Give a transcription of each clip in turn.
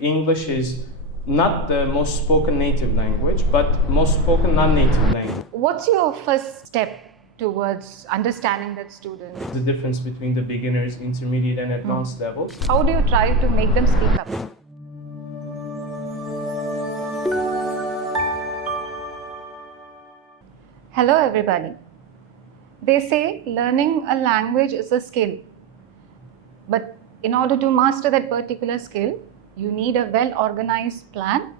English is not the most spoken native language, but most spoken non-native language. What's your first step towards understanding that student? The difference between the beginners, intermediate and advanced levels. How do you try to make them speak up? Hello everybody. They say learning a language is a skill. But in order to master that particular skill, you need a well-organized plan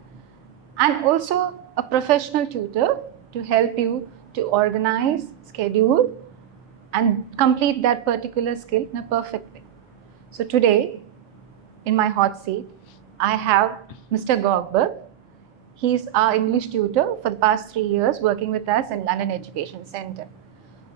and also a professional tutor to help you to organize, schedule and complete that particular skill in a perfect way. So today, in my hot seat, I have Mr. Gokberg. He's our English tutor for the past 3 years, working with us in London Education Center.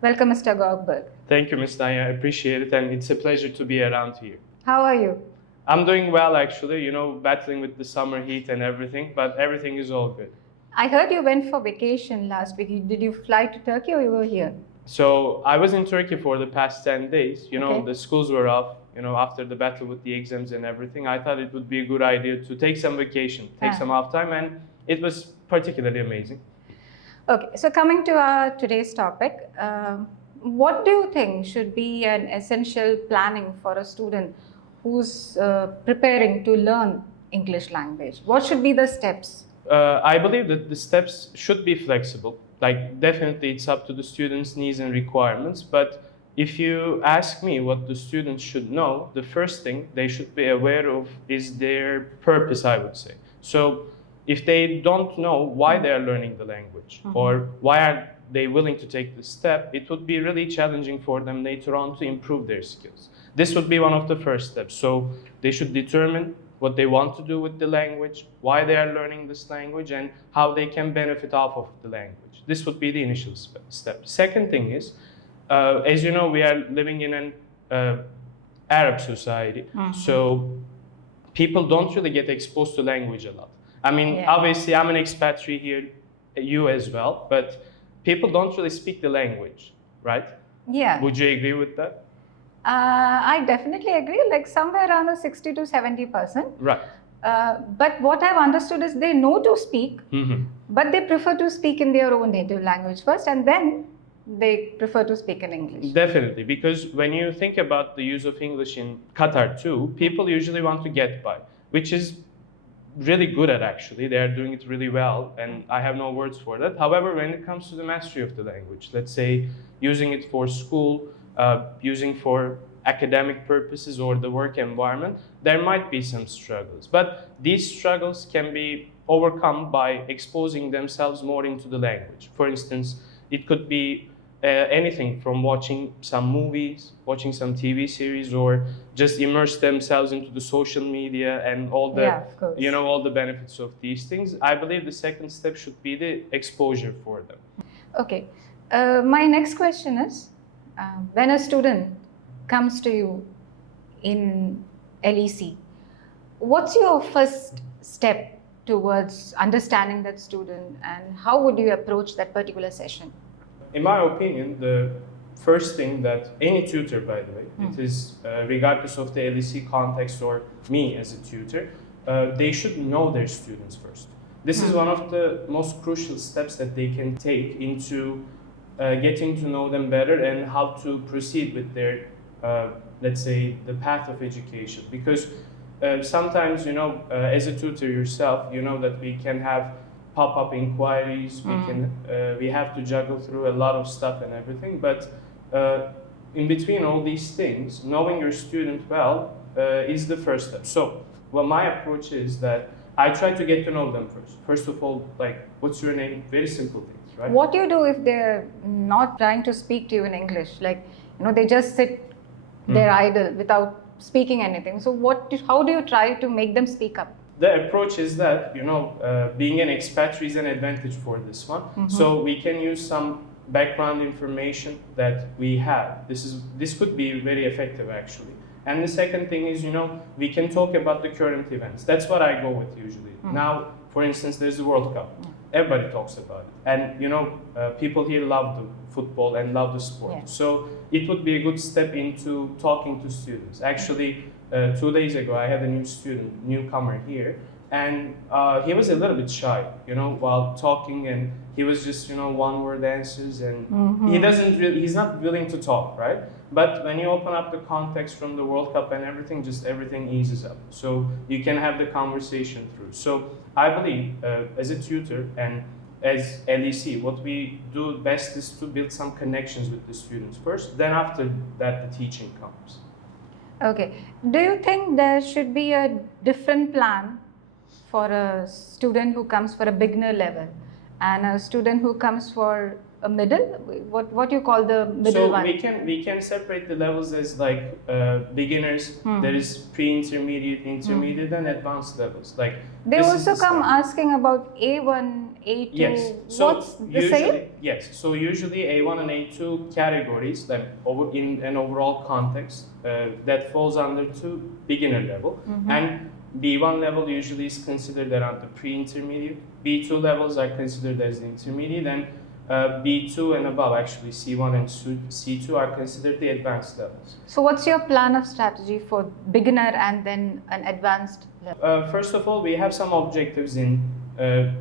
Welcome, Mr. Gokberg. Thank you, Ms. Dhanya. I appreciate it, and it's a pleasure to be around here. How are you? I'm doing well, actually, battling with the summer heat and everything, but everything is all good. I heard you went for vacation last week. Did you fly to Turkey or you were here? So I was in Turkey for the past 10 days. Okay. The schools were off, after the battle with the exams and everything. I thought it would be a good idea to take some vacation, take some off time, and it was particularly amazing. Okay, so coming to our today's topic, what do you think should be an essential planning for a student who's preparing to learn English language? What should be the steps? I believe that the steps should be flexible. Like, definitely it's up to the student's needs and requirements, but if you ask me what the students should know, the first thing they should be aware of is their purpose, I would say. So if they don't know why they are learning the language or why are they willing to take the step, it would be really challenging for them later on to improve their skills. This would be one of the first steps. So they should determine what they want to do with the language, why they are learning this language, and how they can benefit off of the language. This would be the initial step. Second thing is, as you know, we are living in an Arab society, so people don't really get exposed to language a lot. I mean, obviously, I'm an expatriate here, you as well, but people don't really speak the language, right? Yeah. Would you agree with that? I definitely agree, like somewhere around a 60 to 70%. Right. But what I've understood is they know to speak, but they prefer to speak in their own native language first, and then they prefer to speak in English. Definitely, because when you think about the use of English in Qatar too, people usually want to get by, which is really good at, actually. They are doing it really well, and I have no words for that. However, when it comes to the mastery of the language, let's say using it for school, using for academic purposes or the work environment, there might be some struggles. But these struggles can be overcome by exposing themselves more into the language. For instance, it could be anything from watching some movies, watching some TV series, or just immerse themselves into the social media and all the, all the benefits of these things. I believe the second step should be the exposure for them. Okay. My next question is, when a student comes to you in LEC, what's your first step towards understanding that student, and how would you approach that particular session? In my opinion, the first thing that any tutor, by the way, it is regardless of the LEC context or me as a tutor, they should know their students first. This is one of the most crucial steps that they can take into getting to know them better and how to proceed with their, let's say, the path of education. Because sometimes, as a tutor yourself, you know that we can have pop-up inquiries, we have to juggle through a lot of stuff and everything, but in between all these things, knowing your student well is the first step. So, well, my approach is that I try to get to know them first. First of all, like, what's your name? Very simple things, right? What do you do if they're not trying to speak to you in English? Like, they just sit there idle without speaking anything. So how do you try to make them speak up? The approach is that, being an expatriate is an advantage for this one. So we can use some background information that we have. This could be very effective, actually. And the second thing is, we can talk about the current events. That's what I go with usually. Now, for instance, there's the World Cup. everybody talks about it. And you know, people here love the football and love the sport. Yeah. So it would be a good step into talking to students. Actually, 2 days ago, I had a newcomer here, and he was a little bit shy, you know, while talking, and he was just, you know, one-word answers, and he's not willing to talk, right? But when you open up the context from the World Cup and everything, just everything eases up. So you can have the conversation through. So I believe as a tutor and as LEC, what we do best is to build some connections with the students first, then after that the teaching comes. Okay. Do you think there should be a different plan for a student who comes for a beginner level and a student who comes for a middle? What you call the middle one? So we can separate the levels as like beginners. There is pre-intermediate, intermediate, and advanced levels. Like they also come asking about A1, A2. Yes. So what's the same? Yes. So usually A1 and A2 categories, like in an overall context, that falls under to beginner level, and B1 level usually is considered around the pre-intermediate. B2 levels are considered as the intermediate, and B2 and above, actually C1 and C2 are considered the advanced levels. So what's your plan of strategy for beginner and then an advanced level? First of all, we have some objectives in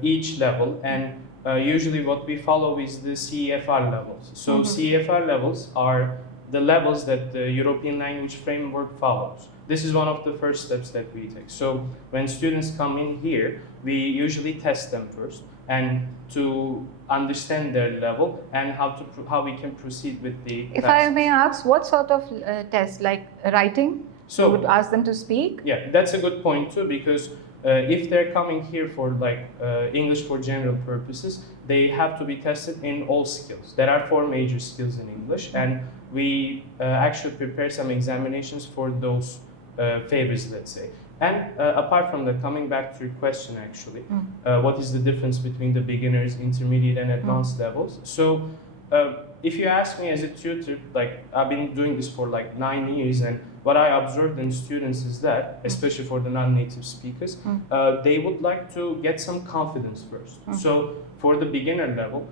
each level, and usually what we follow is the CEFR levels. So CEFR levels are the levels that the European Language Framework follows. This is one of the first steps that we take. So when students come in here, we usually test them first, and to understand their level and how we can proceed with the If I may ask, what sort of test, like writing? So you would ask them to speak? Yeah, that's a good point too, because if they're coming here for like English for general purposes, they have to be tested in all skills. There are 4 major skills in English, and we actually prepare some examinations for those favors, let's say. And apart from that, coming back to your question, actually, what is the difference between the beginners, intermediate, and advanced levels? So if you ask me as a tutor, like I've been doing this for like 9 years, and what I observed in students is that, especially for the non-native speakers, they would like to get some confidence first. So for the beginner level,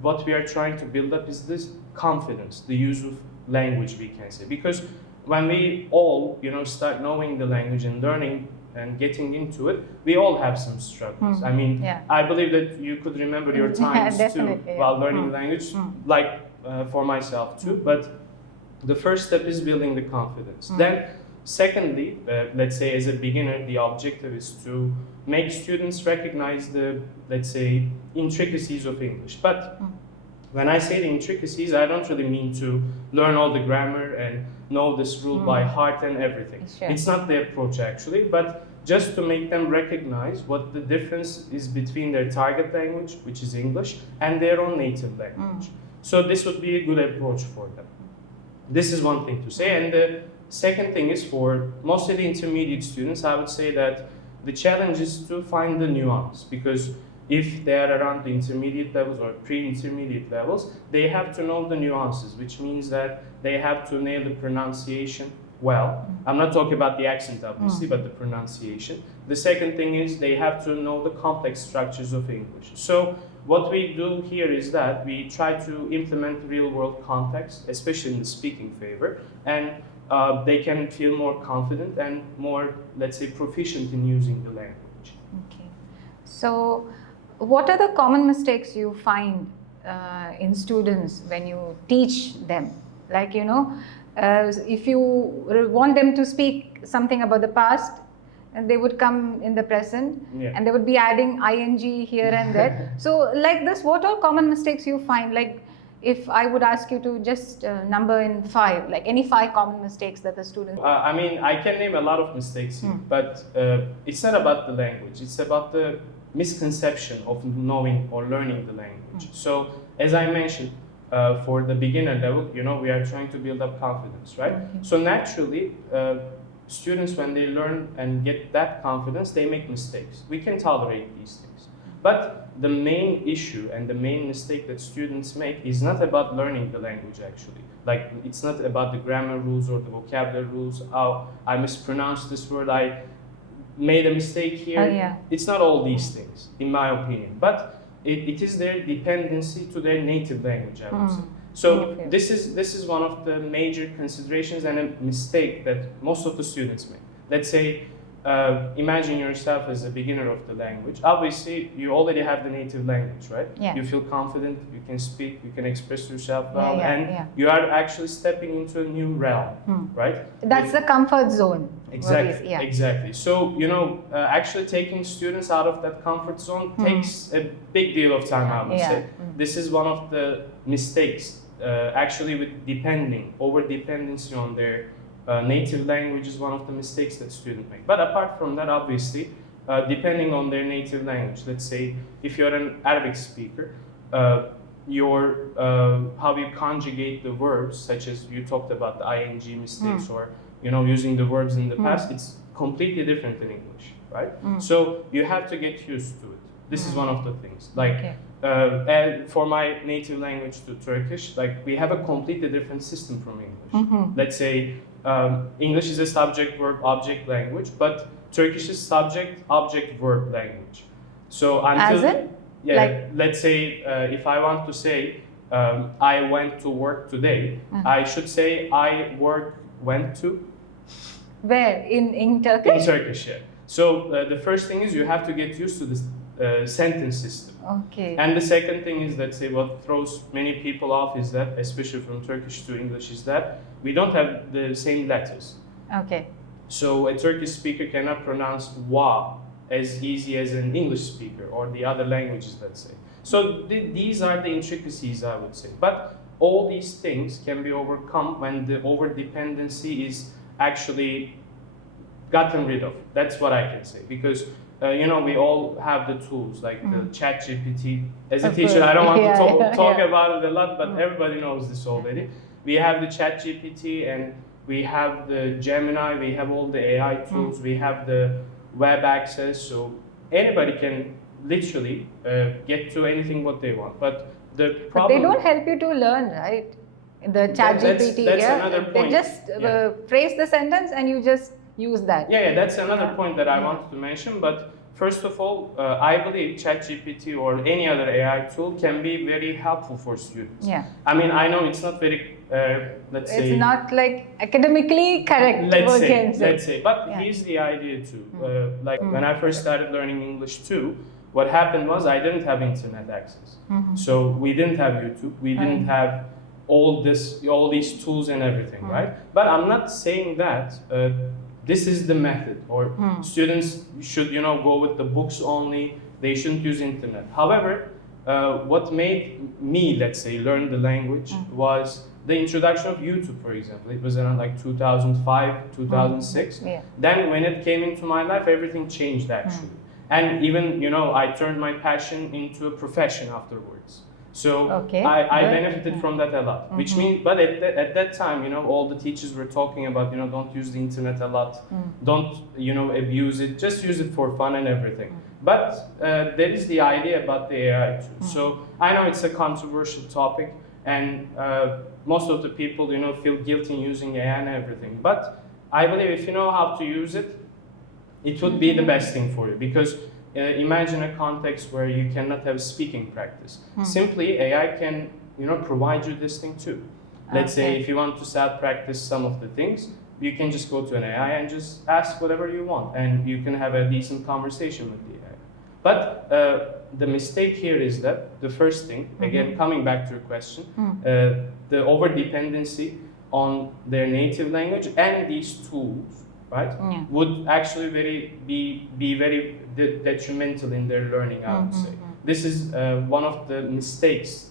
what we are trying to build up is this confidence, the use of language, we can say, because when we all, you know, start knowing the language and learning and getting into it, we all have some struggles. I mean, I believe that you could remember your times too while learning language, like for myself too. But the first step is building the confidence. Then, secondly, let's say as a beginner, the objective is to make students recognize the, let's say, intricacies of English. But when I say the intricacies, I don't really mean to learn all the grammar and know this rule by heart and everything. Sure. It's not the approach actually, but just to make them recognize what the difference is between their target language, which is English, and their own native language. So this would be a good approach for them. This is one thing to say. And the second thing is, for most of the intermediate students, I would say that the challenge is to find the nuance, because if they are around the intermediate levels or pre-intermediate levels, they have to know the nuances, which means that they have to nail the pronunciation well. I'm not talking about the accent, obviously, but the pronunciation. The second thing is they have to know the complex structures of English. So what we do here is that we try to implement real-world context, especially in the speaking favor, and they can feel more confident and more, let's say, proficient in using the language. Okay. So what are the common mistakes you find in students when you teach them? Like, you know, if you want them to speak something about the past, and they would come in the present, and they would be adding ing here and there. So like this, what are common mistakes you find? Like if I would ask you to just number in 5, like any 5 common mistakes that the student... I mean, I can name a lot of mistakes here, but it's not about the language. It's about the misconception of knowing or learning the language. So as I mentioned, for the beginner level, you know, we are trying to build up confidence, right? So naturally, students, when they learn and get that confidence, they make mistakes. We can tolerate these things. But the main issue and the main mistake that students make is not about learning the language, actually. Like, it's not about the grammar rules or the vocabulary rules. Oh, I mispronounced this word. made a mistake here. Oh, yeah. It's not all these things, in my opinion, but it is their dependency to their native language, I would say. So Okay. this is one of the major considerations and a mistake that most of the students make. Let's say, imagine yourself as a beginner of the language. Obviously, you already have the native language, right? Yeah. You feel confident, you can speak, you can express yourself Yeah, well, yeah, and yeah. you are actually stepping into a new realm, right? That's the comfort zone. Exactly, Yeah. exactly. So, actually taking students out of that comfort zone takes a big deal of time, I would Yeah. say. This is one of the mistakes, actually, with over-dependency on their native language is one of the mistakes that students make. But apart from that, obviously, depending on their native language, let's say if you're an Arabic speaker, how you conjugate the verbs, such as you talked about the ing mistakes or using the verbs in the past, it's completely different in English, right? So you have to get used to it. This is one of the things. Like, and for my native language to Turkish, like we have a completely different system from English. Let's say English is a subject, verb, object language, but Turkish is subject, object, verb language. So until, As in? yeah, Like, let's say if I want to say I went to work today, I should say went to. where? In In Turkish? Turkish, yeah. So the first thing is you have to get used to this sentence system. Okay. And the second thing is, let's say, what throws many people off is that, especially from Turkish to English, is that we don't have the same letters. Okay. So a Turkish speaker cannot pronounce wa as easy as an English speaker or the other languages, let's say. So these are the intricacies, I would say. But all these things can be overcome when the over-dependency is actually gotten rid of. That's what I can say. Because we all have the tools like the ChatGPT. As a Of teacher, course. I don't want to talk Yeah. about it a lot, but everybody knows this already. We have the ChatGPT and we have the Gemini, we have all the AI tools, we have the web access, so anybody can literally get to anything what they want. But the But problem... they don't help you to learn, right? The ChatGPT, that's another they point. just phrase the sentence and you just use that. Yeah, that's another point that I wanted to mention. But first of all, I believe ChatGPT or any other AI tool can be very helpful for students. Yeah. I mean, I know it's not very, let's say... It's not like academically correct. Let's say. But here's the idea too. When I first started learning English too, what happened was I didn't have internet access. So we didn't have YouTube. We didn't have all these tools and everything, right? But I'm not saying that this is the method, or students should, go with the books only. They shouldn't use internet. However, what made me, let's say, learn the language was the introduction of YouTube, for example. It was around like 2005, 2006. Then when it came into my life, everything changed actually. And even, I turned my passion into a profession afterwards. So I benefited from that a lot, which means, but at that time, all the teachers were talking about, don't use the internet a lot, don't, abuse it, just use it for fun and everything. But there is the idea about the AI too. So I know it's a controversial topic, and most of the people, feel guilty in using AI and everything. But I believe if you know how to use it, it would be the best thing for you, because imagine a context where you cannot have speaking practice. Simply, AI can, provide you this thing too. Let's say if you want to self-practice some of the things, you can just go to an AI and just ask whatever you want, and you can have a decent conversation with the AI. But the mistake here is that the first thing, again, coming back to your question, the over-dependency on their native language and these tools, right, would actually be very detrimental in their learning, I would say. This is one of the mistakes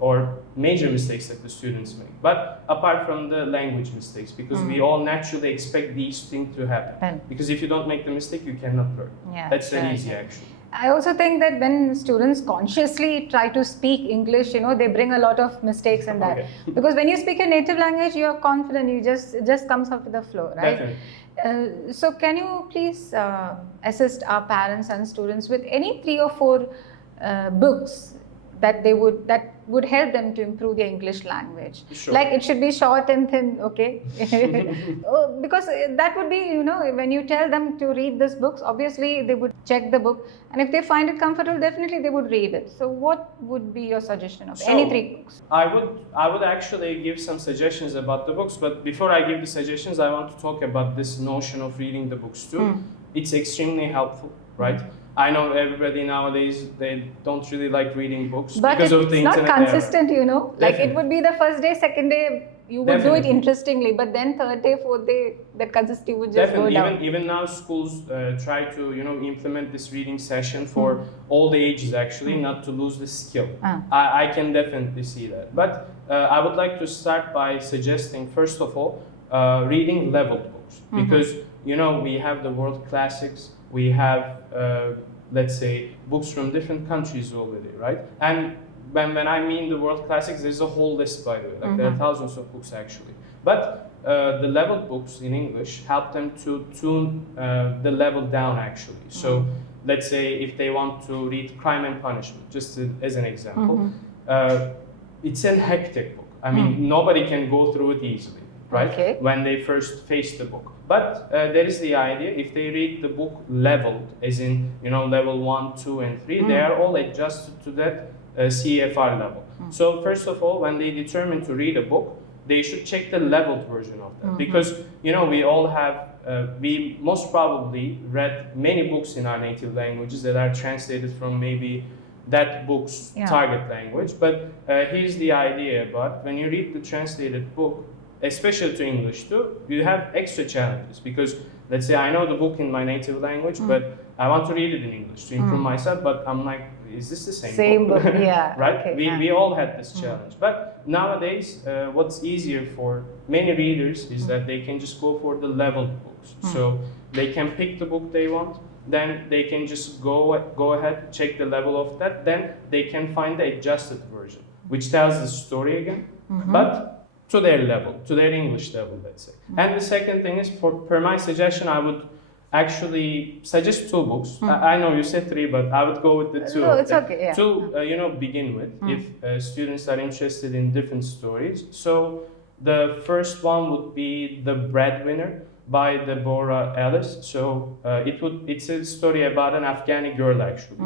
or major mistakes that the students make. But apart from the language mistakes, because we all naturally expect these things to happen. Because if you don't make the mistake, you cannot learn. That's that easy, actually. I also think that when students consciously try to speak English, they bring a lot of mistakes in that. Because when you speak a native language, you are confident, it just comes up with the flow, right? Definitely. So can you please assist our parents and students with any 3 or 4 books that would help them to improve their English language. Sure. Like it should be short and thin, okay? Because that would be, you know, when you tell them to read this books, obviously they would check the book, and if they find it comfortable, definitely they would read it. So what would be your suggestion of any 3 books? I would actually give some suggestions about the books, but before I give the suggestions, I want to talk about this notion of reading the books too. It's extremely helpful, right? I know everybody nowadays, they don't really like reading books But because of the internet. It's not consistent, you know. Like Definitely. it would be the first day, second day, you would do it interestingly, but then third day, fourth day, that consistency would just go down. Even now schools try to, you know, implement this reading session for all the ages actually, not to lose the skill. I can definitely see that. But I would like to start by suggesting, first of all, reading leveled books. Because, you know, we have the world classics, we have, let's say, books from different countries already, right? And when I mean the world classics, there's a whole list, by the way. Like there are thousands of books actually. But the leveled books in English help them to tune the level down actually. So let's say if they want to read Crime and Punishment, just as an example, it's a hectic book. I mean, nobody can go through it easily, right? When they first face the book. But there is the idea, if they read the book leveled, as in, you know, level 1, 2, and 3, they are all adjusted to that CFR level. So first of all, when they determine to read a book, they should check the leveled version of that. Because, you know, we all have, we most probably read many books in our native languages that are translated from maybe that book's target language. But here's the idea about when you read the translated book, especially to English too, you have extra challenges because let's say I know the book in my native language, but I want to read it in English to improve myself, but I'm like, is this the same book? Yeah. Right? We all had this challenge. But nowadays, what's easier for many readers is that they can just go for the leveled books. So they can pick the book they want, then they can just go ahead, check the level of that, then they can find the adjusted version, which tells the story again, but to their level, to their English level, let's say. And the second thing is, per my suggestion, I would actually suggest 2 books. I know you said 3, but I would go with the 2. No, it's okay, yeah. 2, you know, begin with, if students are interested in different stories. So the first one would be The Breadwinner by Deborah Ellis. So it's a story about an Afghani girl, actually.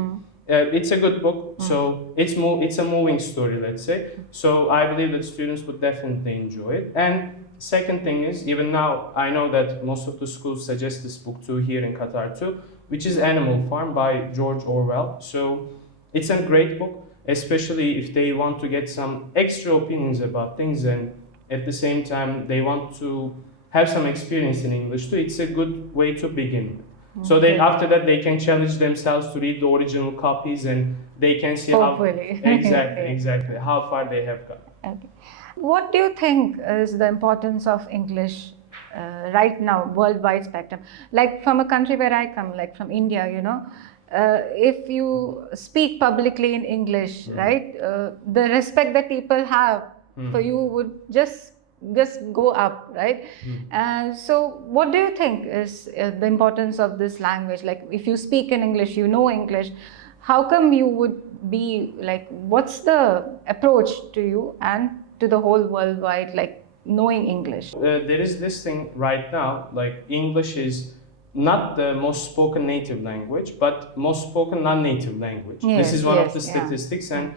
It's a good book, so it's a moving story, let's say. So I believe that students would definitely enjoy it. And second thing is, even now, I know that most of the schools suggest this book too here in Qatar too, which is Animal Farm by George Orwell. So it's a great book, especially if they want to get some extra opinions about things and at the same time they want to have some experience in English too. It's a good way to begin with. So they, after that, they can challenge themselves to read the original copies, and they can see Hopefully. exactly how far they have gone. Okay. What do you think is the importance of English right now, worldwide spectrum? Like from a country where I come, like from India, you know, if you speak publicly in English, right, the respect that people have for you would just go up, right? So what do you think is the importance of this language? Like if you speak in English, you know English, how come you would be like, what's the approach to you and to the whole worldwide, like knowing English? There is this thing right now, like English is not the most spoken native language, but most spoken non-native language. This is one of the statistics, and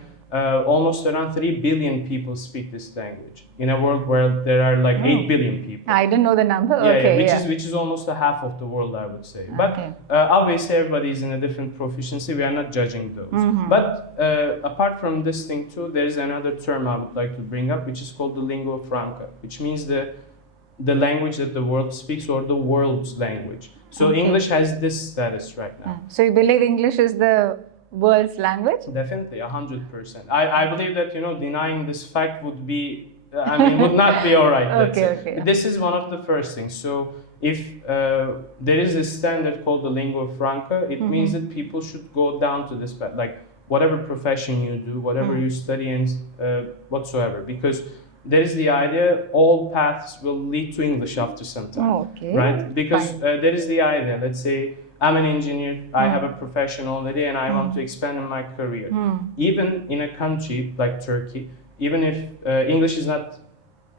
almost around 3 billion people speak this language in a world where there are like 8 billion people. I don't know the number. Which is almost a half of the world, I would say. But obviously everybody is in a different proficiency. We are not judging those. But apart from this thing too, there is another term I would like to bring up, which is called the lingua franca, which means the language that the world speaks, or the world's language. So English has this status right now. So you believe English is the world's language? Definitely, 100%. I believe that, you know, denying this fact would be, would not be all right. Okay. This is one of the first things. So if there is a standard called the lingua franca, it means that people should go down to this, like whatever profession you do, whatever you study and whatsoever. Because there is the idea all paths will lead to English after some time. Oh, okay. Right? Because Fine. there is the idea, let's say I'm an engineer, I have a profession already, and I want to expand in my career. Even in a country like Turkey, even if English is not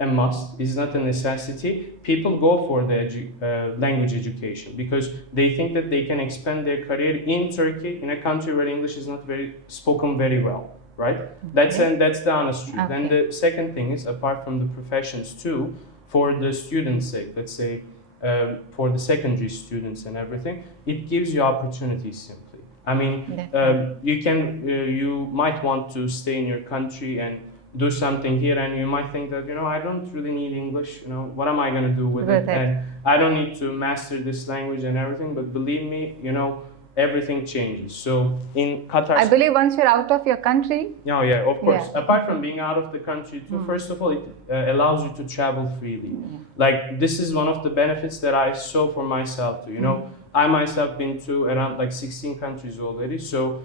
a must, is not a necessity, people go for the language education because they think that they can expand their career in Turkey, in a country where English is not very spoken very well. Right? That's the honest truth. Okay. And the second thing is, apart from the professions too, for the students' sake, let's say for the secondary students and everything, it gives you opportunities simply. I mean, you might want to stay in your country and do something here, and you might think that, I don't really need English, what am I going to do with it? And I don't need to master this language and everything, but believe me, everything changes. So in Qatar, I believe once you're out of your country. Oh yeah, of course. Yeah. Apart from being out of the country too, first of all, it allows you to travel freely. Like this is one of the benefits that I saw for myself too. I myself been to around like 16 countries already. So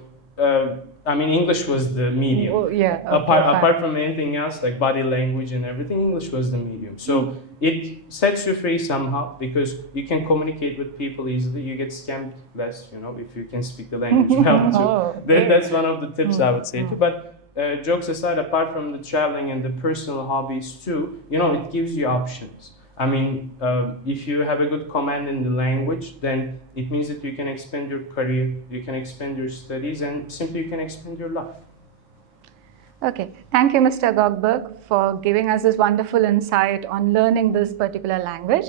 I mean, English was the medium. Oh, yeah. Apart from anything else, like body language and everything, English was the medium. So it sets you free somehow because you can communicate with people easily. You get scammed less, if you can speak the language well too. That's one of the tips I would say too. But jokes aside, apart from the traveling and the personal hobbies too, it gives you options. I mean, if you have a good command in the language, then it means that you can expand your career, you can expand your studies, and simply you can expand your life. Okay. Thank you, Mr. Gokberg, for giving us this wonderful insight on learning this particular language.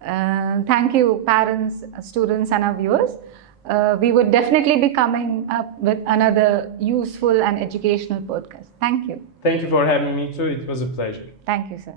Thank you, parents, students, and our viewers. We would definitely be coming up with another useful and educational podcast. Thank you. Thank you for having me too. It was a pleasure. Thank you, sir.